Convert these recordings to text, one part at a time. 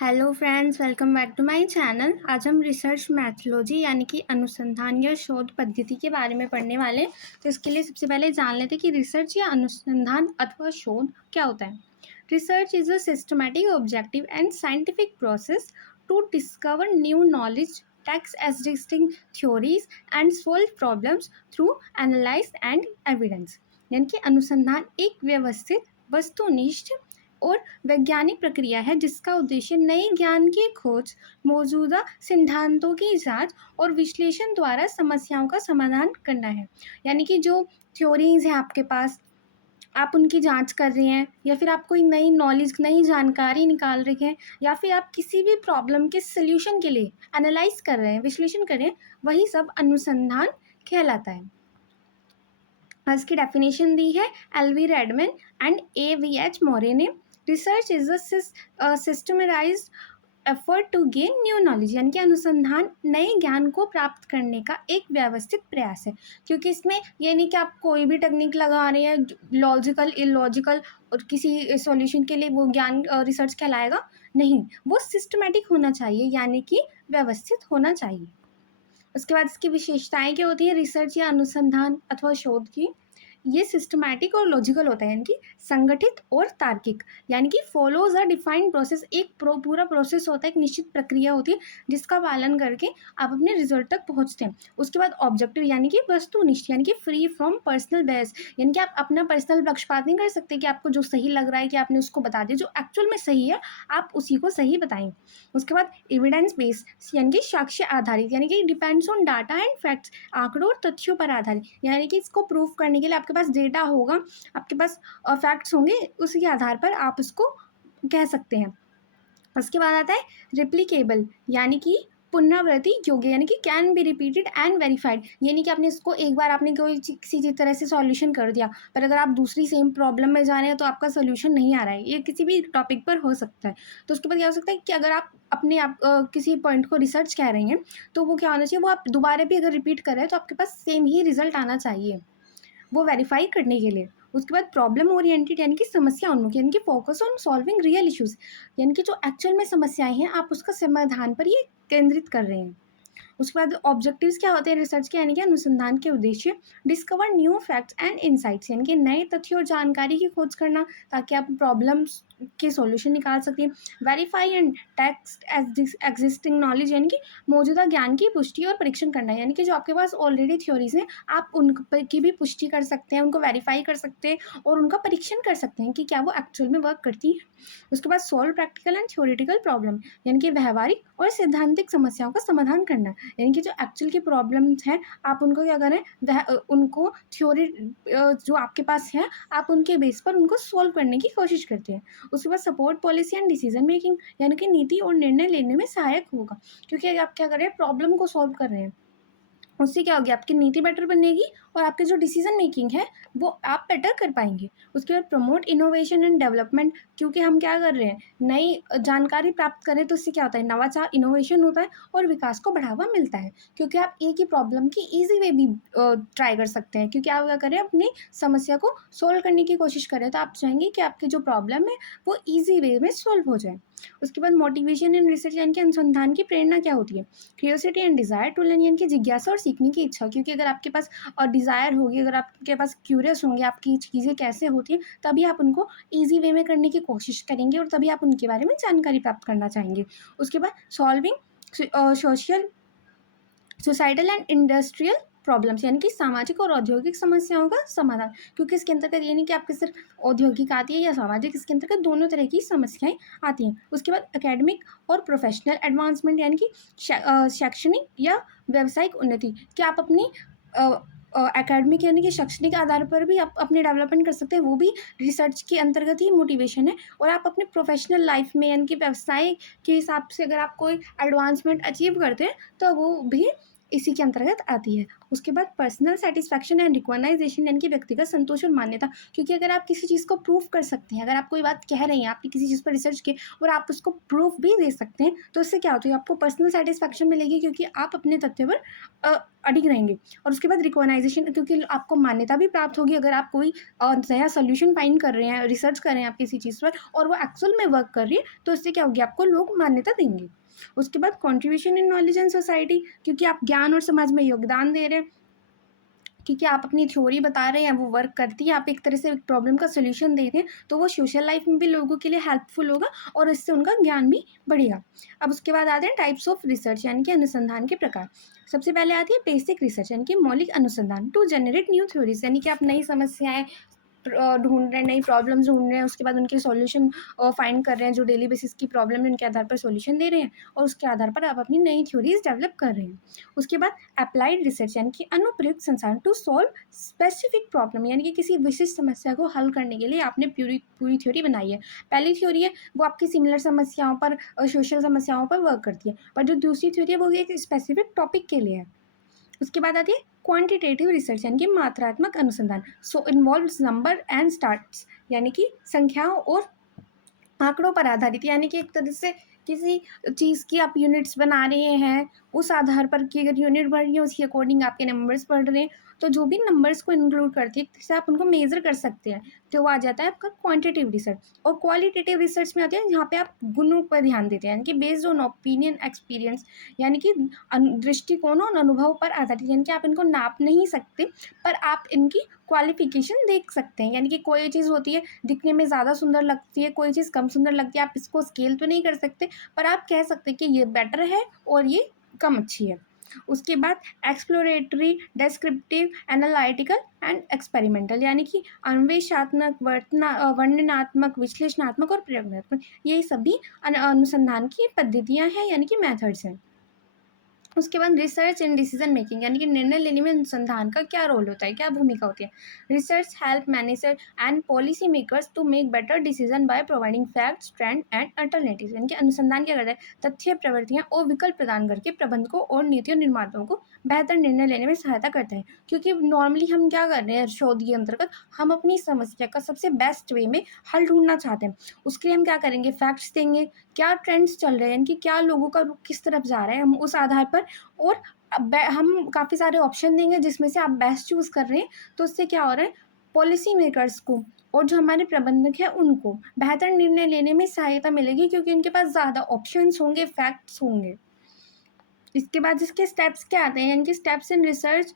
Hello friends, welcome back to my channel. आज हम research mythology यानी कि अनुसंधान या शोध पद्धति के बारे में पढ़ने वाले हैं। तो इसके लिए सबसे पहले जान लेते हैं कि रिसर्च या अनुसंधान अथवा शोध क्या होता है। Research is a systematic, objective and scientific process to discover new knowledge, test existing theories and solve problems through analyse and evidence. यानी कि अनुसंधान एक व्यवस्थित, वस्तुनिष्ठ और वैज्ञानिक प्रक्रिया है जिसका उद्देश्य नए ज्ञान की खोज, मौजूदा सिद्धांतों की जांच और विश्लेषण द्वारा समस्याओं का समाधान करना है। यानी कि जो थ्योरीज हैं आपके पास, आप उनकी जांच कर रहे हैं, या फिर आप कोई नई नॉलेज, नई जानकारी निकाल रहे हैं, या फिर आप किसी भी प्रॉब्लम के सल्यूशन के लिए एनालाइज कर रहे हैं, विश्लेषण कर रहे हैं, वही सब अनुसंधान कहलाता है। आज की डेफिनेशन दी है L V Redman and AVH Mory ने। Research is a systematised effort to gain new knowledge, यानी कि अनुसंधान नए ज्ञान को प्राप्त करने का एक व्यवस्थित प्रयास है। क्योंकि इसमें ये नहीं कि आप कोई भी टेक्निक लगा रहे हैं, लॉजिकल इलॉजिकल, और किसी सॉल्यूशन के लिए वो ज्ञान रिसर्च कहलाएगा नहीं। वो सिस्टमेटिक होना चाहिए, यानी कि व्यवस्थित होना चाहिए। उसके बाद इसकी विशेषताएं क्या होती है रिसर्च या अनुसंधान अथवा शोध की। ये सिस्टमैटिक और लॉजिकल होता है, यानी कि संगठित और तार्किक, यानी कि फॉलोज अ डिफाइंड प्रोसेस। एक पूरा प्रोसेस होता है, एक निश्चित प्रक्रिया होती है जिसका पालन करके आप अपने रिजल्ट तक पहुंचते हैं। उसके बाद ऑब्जेक्टिव, यानी कि वस्तुनिष्ठ, यानी कि फ्री फ्रॉम पर्सनल बेस, यानी कि आप अपना पर्सनल पक्षपात नहीं कर सकते कि आपको जो सही लग रहा है कि आपने उसको बता दिया। जो एक्चुअल में सही है आप उसी को सही बताएं। उसके बाद एविडेंस बेस्ड, यानी कि साक्ष्य आधारित, यानी कि depends on data and facts, आंकड़ों और तथ्यों पर आधारित, यानी कि इसको प्रूफ करने के लिए आपके पास डेटा होगा, आपके पास फैक्ट्स होंगे, उसी के आधार पर आप उसको कह सकते हैं। उसके बाद आता है रिप्लिकेबल, यानी कि पुनरावृत्ति योग्य, यानी कि can be repeated and verified, यानी कि आपने इसको एक बार आपने कोई किसी तरह से सॉल्यूशन कर दिया, पर अगर आप दूसरी सेम प्रॉब्लम में जा रहे हैं तो आपका सॉल्यूशन नहीं आ रहा है। ये किसी भी टॉपिक पर हो सकता है। तो उसके बाद क्या हो सकता है कि अगर आप अपने आप किसी पॉइंट को रिसर्च कह रहे हैं, तो वो क्या होना चाहिए, वो आप दोबारा भी अगर रिपीट कर रहे हैं तो आपके पास सेम ही रिजल्ट आना चाहिए, वो वेरीफाई करने के लिए। उसके बाद प्रॉब्लम ओरिएंटेड, यानी कि समस्या उन्मुख, यानी कि focus on solving real issues, यानी कि जो एक्चुअल में समस्याएं हैं आप उसका समाधान पर ये केंद्रित कर रहे हैं। उसके बाद ऑब्जेक्टिव्स क्या होते हैं रिसर्च के, यानी कि अनुसंधान के उद्देश्य discover new facts and insights, यानी कि नए तथ्य और जानकारी की खोज करना ताकि आप प्रॉब्लम्स के सॉल्यूशन निकाल सकें। Verify and test existing knowledge, यानी कि मौजूदा ज्ञान की पुष्टि और परीक्षण करना, यानी कि जो आपके पास ऑलरेडी थ्योरीज हैं आप उनकी भी पुष्टि कर सकते हैं, उनको वेरीफाई कर सकते हैं और उनका परीक्षण कर सकते हैं कि क्या वो एक्चुअल में वर्क करती है। उसके बाद solve practical and theoretical problem, यानी कि व्यवहारिक और सैद्धांतिक समस्याओं का समाधान करना, यानी कि जो एक्चुअल की प्रॉब्लम्स हैं आप उनको क्या करें, उनको थ्योरी जो आपके पास है आप उनके बेस पर उनको सॉल्व करने की कोशिश करते हैं। उसके बाद support policy and decision making, यानी कि नीति और निर्णय लेने में सहायक होगा, क्योंकि आप क्या कर रहे हैं, प्रॉब्लम को सॉल्व कर रहे हैं, उससे क्या होगी, आपकी नीति बेटर बनेगी और आपके जो डिसीजन मेकिंग है वो आप बेटर कर पाएंगे। उसके बाद प्रमोट इनोवेशन एंड डेवलपमेंट, क्योंकि हम क्या कर रहे हैं, नई जानकारी प्राप्त करें तो उससे क्या होता है, नवाचार, इनोवेशन होता है और विकास को बढ़ावा मिलता है। क्योंकि आप एक ही प्रॉब्लम की ईजी वे भी ट्राई कर सकते हैं, क्योंकि आप क्या करें, अपनी समस्या को सोल्व करने की कोशिश करें, तो आप चाहेंगे कि आपकी जो प्रॉब्लम है वो ईजी वे में सोल्व हो जाए। उसके बाद मोटिवेशन एंड रिसर्च, यानी कि अनुसंधान की प्रेरणा क्या होती है, curiosity and desire to learn, यानी कि जिज्ञासा और सीखने की इच्छा, क्योंकि अगर आपके पास और डिज़ायर होगी, अगर आपके पास क्यूरियस होंगे आपकी चीज़ें कैसे होती हैं, तभी आप उनको ईजी वे में करने की कोशिश करेंगे और तभी आप उनके बारे में जानकारी प्राप्त करना चाहेंगे। उसके बाद solving social societal and industrial problems, यानी कि सामाजिक और औद्योगिक समस्याओं का समाधान, क्योंकि इसके अंतर्गत ये नहीं कि आपके सिर्फ औद्योगिक आती है या सामाजिक, इसके अंतर्गत दोनों तरह की समस्याएं आती हैं। उसके बाद एकेडमिक और प्रोफेशनल एडवांसमेंट, यानी कि शैक्षणिक या व्यावसायिक उन्नति, कि आप अपनी एकेडमिक यानी कि शैक्षणिक आधार पर भी आप अपने डेवलपमेंट कर सकते हैं, वो भी रिसर्च के अंतर्गत ही मोटिवेशन है। और आप अपने प्रोफेशनल लाइफ में, यानी कि व्यवसाय के हिसाब से अगर आप कोई एडवांसमेंट अचीव करते हैं तो वो भी इसी के अंतर्गत आती है। उसके बाद पर्सनल सेटिस्फैक्शन एंड रिकॉग्नाइजेशन यानी कि व्यक्तिगत संतोष और मान्यता, क्योंकि अगर आप किसी चीज़ को प्रूव कर सकते हैं, अगर आप कोई बात कह रहे हैं, आपने किसी चीज़ पर रिसर्च की और आप उसको प्रूफ भी दे सकते हैं, तो इससे क्या होता है, आपको पर्सनल सेटिस्फैक्शन मिलेगी क्योंकि आप अपने तथ्य पर अडिग रहेंगे। और उसके बाद रिकॉग्नाइजेशन, क्योंकि आपको मान्यता भी प्राप्त होगी अगर आप कोई नया सोल्यूशन फाइंड कर रहे हैं, रिसर्च कर रहे हैं आप किसी चीज़ पर और वो एक्चुअल में वर्क कर रही है, तो इससे क्या होगी, आपको लोग मान्यता देंगे। उसके बाद contribution in knowledge and society, क्योंकि आप ज्ञान और समाज में योगदान दे रहे हैं, क्योंकि आप अपनी थ्योरी बता रहे हैं, वो वर्क करती है, आप एक तरह से एक प्रॉब्लम का सोल्यूशन दे रहे हैं, तो वो सोशल लाइफ में भी लोगों के लिए हेल्पफुल होगा और इससे उनका ज्ञान भी बढ़ेगा। अब उसके बाद आते हैं टाइप्स ऑफ रिसर्च यानी कि अनुसंधान के प्रकार। सबसे पहले आती है बेसिक रिसर्च यानी कि मौलिक अनुसंधान टू जनरेट न्यू थ्योरीज, यानी कि आप नई समस्याएं ढूंढ रहे हैं, नई प्रॉब्लम्स ढूंढ रहे हैं, उसके बाद उनके सॉल्यूशन फाइंड कर रहे हैं, जो डेली बेसिस की प्रॉब्लम है उनके आधार पर सॉल्यूशन दे रहे हैं और उसके आधार पर आप अपनी नई थ्योरीज डेवलप कर रहे हैं। उसके बाद अप्लाइड रिसर्च यानी कि अनुप्रयुक्त संसाधन टू सॉल्व स्पेसिफिक प्रॉब्लम, यानी कि किसी विशिष्ट समस्या को हल करने के लिए आपने पूरी पूरी थ्योरी बनाई है। पहली थ्योरी है वो आपकी सिमिलर समस्याओं पर, सोशल समस्याओं पर वर्क करती है, पर जो दूसरी थ्योरी है वो एक स्पेसिफिक टॉपिक के लिए है। उसके बाद आती है क्वांटिटेटिव रिसर्च यानी कि मात्रात्मक अनुसंधान, सो इन्वॉल्व्स नंबर एंड स्टार्ट्स, यानी कि संख्याओं और आंकड़ों पर आधारित, यानी कि एक तरह से किसी चीज़ की आप यूनिट्स बना रहे हैं, उस आधार पर कि अगर यूनिट बढ़ रही है उसके अकॉर्डिंग आपके नंबर्स बढ़ रहे हैं, तो जो भी नंबर्स को इंक्लूड करती है जिससे आप उनको मेजर कर सकते हैं, तो वो आ जाता है आपका क्वांटिटेटिव रिसर्च। और क्वालिटेटिव रिसर्च में आते हैं जहाँ पे आप गुणों पर ध्यान देते हैं, यानी कि बेस्ड ऑन ओपिनियन एक्सपीरियंस, यानी कि दृष्टिकोणों और अनुभव पर आधारित, यानी कि आप इनको नाप नहीं सकते पर आप इनकी क्वालिफिकेशन देख सकते हैं। यानी कि कोई चीज़ होती है दिखने में ज़्यादा सुंदर लगती है, कोई चीज़ कम सुंदर लगती है, आप इसको स्केल तो नहीं कर सकते पर आप कह सकते हैं कि ये बेटर है और ये कम अच्छी है। उसके बाद exploratory, descriptive, analytical and experimental, यानी कि अन्वेषात्मक, वर्णनात्मक, विश्लेषणात्मक और प्रयोगात्मक, ये सभी अनुसंधान की पद्धतियाँ हैं यानी कि मेथड्स हैं। उसके बाद रिसर्च एंड डिसीजन मेकिंग, यानी कि निर्णय लेने में अनुसंधान का क्या रोल होता है, क्या भूमिका होती है। Research help manager and policy makers to make better decision by providing facts, trend and alternative, यानी कि अनुसंधान क्या करता है, तथ्य, प्रवृत्तियां और विकल्प प्रदान करके प्रबंधकों और नीतियों निर्माताओं को बेहतर निर्णय लेने में सहायता करता है। क्योंकि नॉर्मली हम क्या कर रहे हैं शोध के अंतर्गत, हम अपनी समस्या का सबसे बेस्ट वे में हल ढूंढना चाहते हैं। उसके लिए हम क्या करेंगे, फैक्ट्स देंगे, क्या ट्रेंड्स चल रहे हैं, यानी कि क्या लोगों का रुख किस तरफ जा रहा है, हम उस आधार पर, और हम काफ़ी सारे ऑप्शन देंगे जिसमें से आप बेस्ट चूज़ कर रहे हैं, तो उससे क्या हो रहा है, पॉलिसी मेकर्स को और जो हमारे प्रबंधक हैं उनको बेहतर निर्णय लेने में सहायता मिलेगी क्योंकि उनके पास ज़्यादा ऑप्शंस होंगे, फैक्ट्स होंगे। इसके बाद इसके स्टेप्स क्या आते हैं, यानी कि steps in research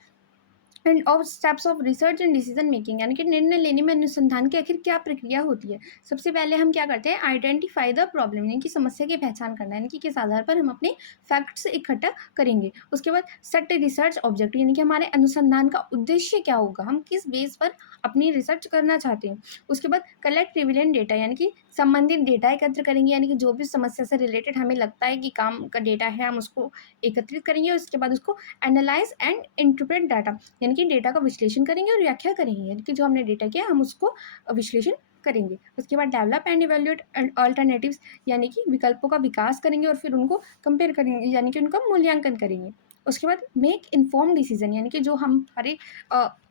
end of steps of research and decision making, यानी कि निर्णय लेने में अनुसंधान की आखिर क्या प्रक्रिया होती है। सबसे पहले हम क्या करते हैं, आइडेंटिफाई द प्रॉब्लम, यानी कि समस्या की पहचान करना, यानी कि किस आधार पर हम अपने फैक्ट्स इकट्ठा करेंगे। उसके बाद सेट रिसर्च ऑब्जेक्टिव, यानी कि हमारे अनुसंधान का उद्देश्य क्या होगा, हम किस बेस पर अपनी रिसर्च करना चाहते हैं। उसके बाद कलेक्ट रिविलेंट डेटा, यानी कि संबंधित डेटा एकत्र करेंगे, यानी कि जो भी समस्या से रिलेटेड हमें लगता है कि काम का डेटा है हम उसको एकत्रित करेंगे। उसके बाद उसको एनालाइज एंड इंटरप्रेट डाटा, यानी कि डेटा का विश्लेषण करेंगे और व्याख्या करेंगे, यानी कि जो हमने डेटा किया हम उसको विश्लेषण करेंगे। उसके बाद डेवलप एंड इवेल्युएट अल्टरनेटिव्स, यानी कि विकल्पों का विकास करेंगे और फिर उनको कंपेयर करेंगे, यानी कि उनका मूल्यांकन करेंगे। उसके बाद मेक इन्फॉर्म डिसीजन, यानी कि जो हम हमारे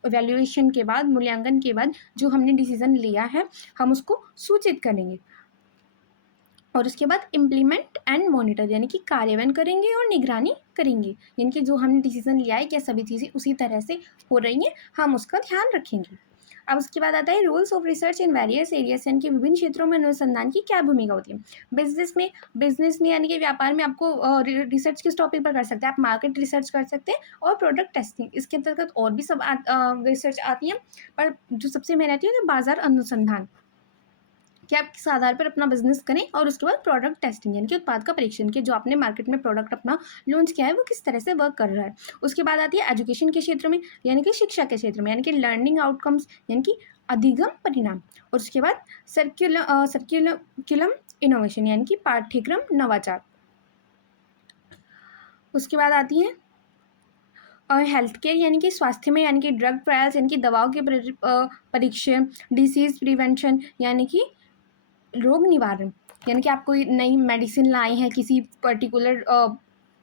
वैल्यूएशन के बाद, मूल्यांकन के बाद जो हमने डिसीजन लिया है हम उसको सूचित करेंगे। और उसके बाद इम्प्लीमेंट एंड मॉनिटर, यानी कि कार्यान्वयन करेंगे और निगरानी करेंगे, यानी कि जो हमने डिसीजन लिया है क्या सभी चीज़ें उसी तरह से हो रही हैं, हम उसका ध्यान रखेंगे। अब उसके बाद आता है rules of research in various areas, यानी कि विभिन्न क्षेत्रों में अनुसंधान की क्या भूमिका होती है। बिजनेस में यानी कि व्यापार में आपको रिसर्च किस टॉपिक पर कर सकते हैं, आप मार्केट रिसर्च कर सकते हैं और प्रोडक्ट टेस्टिंग, इसके अंतर्गत और भी सब रिसर्च आती है, पर जो सबसे मेन आती है तो बाजार अनुसंधान, कि आप किस आधार पर अपना बिजनेस करें। और उसके बाद प्रोडक्ट टेस्टिंग, यानी कि उत्पाद का परीक्षण, कि जो आपने मार्केट में प्रोडक्ट अपना लॉन्च किया है वो किस तरह से वर्क कर रहा है। उसके बाद आती है एजुकेशन के क्षेत्र में, यानी कि शिक्षा के क्षेत्र में, यानी कि लर्निंग आउटकम्स, यानी कि अधिगम परिणाम। और उसके बाद सर्क्युलम इनोवेशन, यानी कि पाठ्यक्रम नवाचार। उसके बाद आती है हेल्थ केयर, यानी कि स्वास्थ्य में, यानी कि ड्रग ट्रायल्स, यानी कि दवाओं के परीक्षण, डिसीज प्रिवेंशन, यानी कि रोग निवारण, यानी कि आप कोई नई मेडिसिन लाए हैं किसी पर्टिकुलर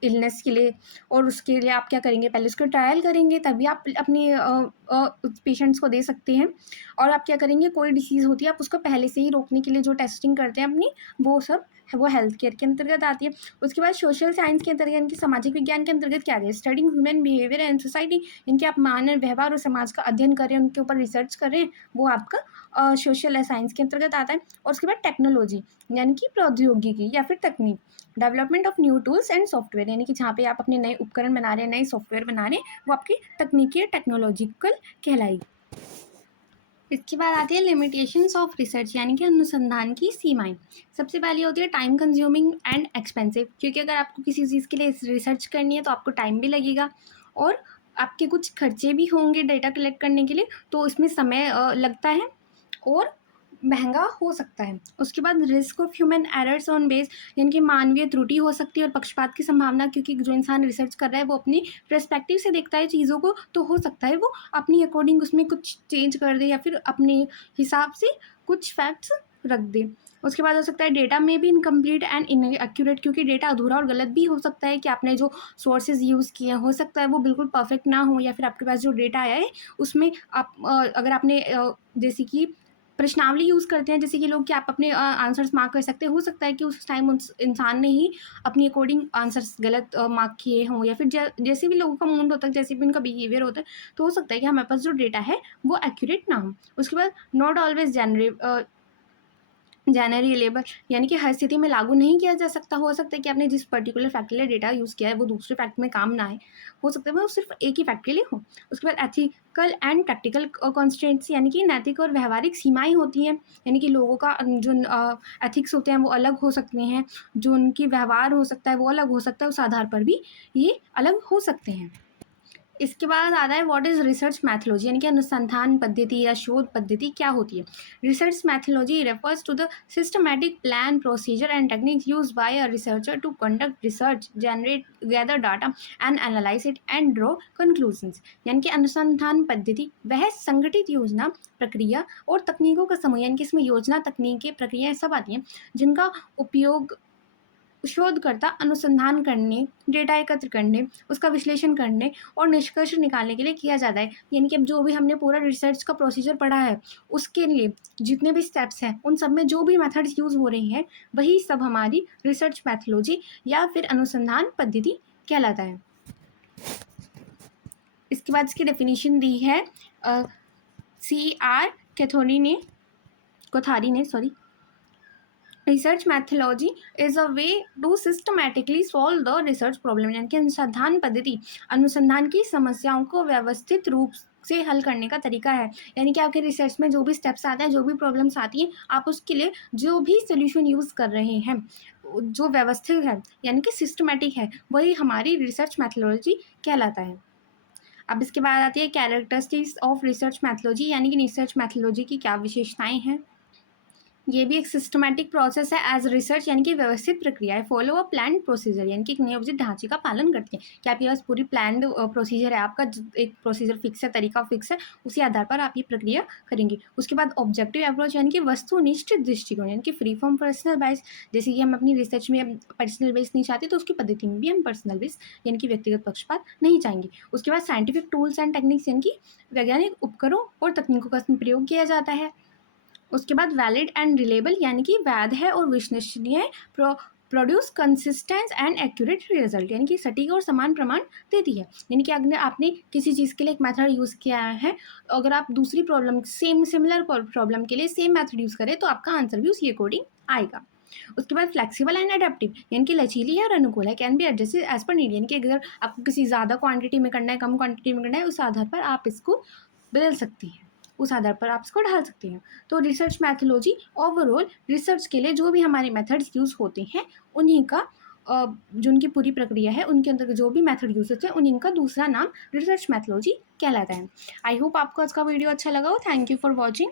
इलनेस के लिए, और उसके लिए आप क्या करेंगे, पहले उसको ट्रायल करेंगे, तभी आप अपने पेशेंट्स को दे सकते हैं। और आप क्या करेंगे, कोई डिसीज़ होती है आप उसको पहले से ही रोकने के लिए जो टेस्टिंग करते हैं अपनी, वो सब वो हेल्थ केयर के अंतर्गत आती है। उसके बाद सोशल साइंस के अंतर्गत, यानी कि सामाजिक विज्ञान के अंतर्गत क्या है, studying human behaviour and society, यानी कि आप मानव व्यवहार और समाज का अध्ययन करें, उनके ऊपर रिसर्च करें, वो आपका सोशल साइंस के अंतर्गत आता है। और उसके बाद टेक्नोलॉजी, यानी कि प्रौद्योगिकी या फिर तकनीक, development of new tools and software, यानी कि जहाँ पे आप अपने नए उपकरण बना रहे हैं, नए सॉफ्टवेयर बना रहे हैं, वो आपकी तकनीकी टेक्नोलॉजिकल कहलाएगी। इसके बाद आती है लिमिटेशंस ऑफ रिसर्च, यानी कि अनुसंधान की सीमाएं। सबसे पहली होती है टाइम कंज्यूमिंग एंड एक्सपेंसिव, क्योंकि अगर आपको किसी चीज़ के लिए रिसर्च करनी है तो आपको टाइम भी लगेगा और आपके कुछ खर्चे भी होंगे डेटा कलेक्ट करने के लिए, तो इसमें समय लगता है और महंगा हो सकता है। उसके बाद risk of human errors on base, यानी कि मानवीय त्रुटि हो सकती है और पक्षपात की संभावना, क्योंकि जो इंसान रिसर्च कर रहा है वो अपनी पर्सपेक्टिव से देखता है चीज़ों को, तो हो सकता है वो अपनी अकॉर्डिंग उसमें कुछ चेंज कर दे या फिर अपने हिसाब से कुछ फैक्ट्स रख दे। उसके बाद हो सकता है डेटा में भी इनकम्प्लीट एंड इनएक्यूरेट, क्योंकि डेटा अधूरा और गलत भी हो सकता है कि आपने जो सोर्सेज यूज़ किए हैं हो सकता है वो बिल्कुल परफेक्ट ना हो, या फिर आपके पास जो डेटा आया है उसमें आप अगर आपने जैसे कि प्रश्नावली यूज़ करते हैं जैसे कि लोग, कि आप अपने आंसर्स मार्क कर सकते हैं, हो सकता है कि उस टाइम उस इंसान ने ही अपनी अकॉर्डिंग आंसर्स गलत मार्क किए हों, या फिर जैसे भी लोगों का मूड होता है, जैसे भी उनका बिहेवियर होता है, तो हो सकता है कि हमारे पास जो डेटा है वो एक्यूरेट ना हो। उसके बाद नॉट ऑलवेज जनरलेबल, यानी कि हर स्थिति में लागू नहीं किया जा सकता। हो सकता है कि आपने जिस पर्टिकुलर फैक्ट के लिए डेटा यूज़ किया है वो दूसरे फैक्ट में काम ना आए, हो सकता है वो सिर्फ एक ही फैक्ट के लिए हो। उसके बाद एथिकल एंड प्रैक्टिकल कॉन्स्टेंट्स, यानी कि नैतिक और व्यवहारिक सीमाएं होती हैं, यानी कि लोगों का जो एथिक्स होते हैं वो अलग हो सकते हैं, जो उनकी व्यवहार हो सकता है वो अलग हो सकता है, उस आधार पर भी ये अलग हो सकते हैं। इसके बाद आता है व्हाट इज़ रिसर्च मैथोलॉजी, यानी कि अनुसंधान पद्धति या शोध पद्धति क्या होती है। Research methodology refers to the systematic plan procedure and techniques used by a researcher to conduct research, generate gather data and analyse it and draw conclusions, यानी कि अनुसंधान पद्धति वह संगठित योजना, प्रक्रिया और तकनीकों का समूह, यानी कि इसमें योजना, तकनीकें, प्रक्रियाएं सब आती हैं, जिनका उपयोग शोधकर्ता अनुसंधान करने, डेटा एकत्र करने, उसका विश्लेषण करने और निष्कर्ष निकालने के लिए किया जाता है। यानी कि अब जो भी हमने पूरा रिसर्च का प्रोसीजर पढ़ा है, उसके लिए जितने भी स्टेप्स हैं, उन सब में जो भी मेथड्स यूज़ हो रही हैं, वही सब हमारी रिसर्च मैथोलॉजी या फिर अनुसंधान पद्धति कहलाता है। इसके बाद इसकी डेफिनेशन दी है CR कोथारी ने research methodology is a way to systematically solve the research problem, यानी कि अनुसंधान पद्धति अनुसंधान की समस्याओं को व्यवस्थित रूप से हल करने का तरीका है। यानी कि आपके रिसर्च में जो भी स्टेप्स आते हैं, जो भी प्रॉब्लम्स आती हैं, आप उसके लिए जो भी सोल्यूशन यूज़ कर रहे हैं, जो व्यवस्थित है यानी कि सिस्टमैटिक है, वही हमारी रिसर्च मैथोलॉजी कहलाता है। अब इसके बाद आती है कैरेक्टरिस्टिक्स ऑफ रिसर्च मैथोलॉजी, यानी कि रिसर्च मैथोलॉजी की क्या विशेषताएं हैं। ये भी एक सिस्टमैटिक प्रोसेस है एज रिसर्च, यानी कि व्यवस्थित प्रक्रिया है। फॉलो अ प्लान प्रोसीजर, यानी कि एक नियोजित ढांचे का पालन करते हैं कि आपके पास पूरी प्लान प्रोसीजर है, आपका एक प्रोसीजर फिक्स है, तरीका फिक्स है, उसी आधार पर आप ये प्रक्रिया करेंगे। उसके बाद ऑब्जेक्टिव अप्रोच, यानी कि वस्तुनिष्ठ दृष्टिकोण, यानी कि फ्री फ्रॉम पर्सनल बाइस, जैसे कि हम अपनी रिसर्च में पर्सनल बेस नहीं चाहते, तो उसकी पद्धति में भी हम पर्सनल बेस यानी कि व्यक्तिगत पक्षपात नहीं चाहेंगे। उसके बाद साइंटिफिक टूल्स एंड टेक्निक्स, यानी कि वैज्ञानिक उपकरणों और तकनीकों का प्रयोग किया जाता है। उसके बाद वैलिड एंड रिलेबल, यानी कि वैध है और विश्वसनीय, produce consistence and accurate result, यानी कि सटीक और समान प्रमाण देती है। यानी कि अगर आपने किसी चीज़ के लिए एक मेथड यूज़ किया है, अगर आप दूसरी प्रॉब्लम सिमिलर प्रॉब्लम के लिए सेम मेथड यूज़ करें, तो आपका आंसर भी उसी अकॉर्डिंग आएगा। उसके बाद फ्लेक्सिबल एंड एडेप्टिव, यानी कि लचीली है और अनुकूल है, can be adjust as per need, यानी कि अगर आपको किसी ज़्यादा क्वांटिटी में करना है, कम क्वांटिटी में करना है, उस आधार पर आप इसको बदल सकती हैं, उस आधार पर आप इसको ढाल सकते हैं। तो रिसर्च मैथोलॉजी ओवरऑल रिसर्च के लिए जो भी हमारे मेथड्स यूज़ होते हैं, उन्हीं का जो उनकी पूरी प्रक्रिया है, उनके अंदर जो भी मेथड यूज़ होते हैं, उन्हीं का दूसरा नाम रिसर्च मैथोलॉजी कहलाता है। आई होप आपको आज का वीडियो अच्छा लगा हो। Thank you for watching.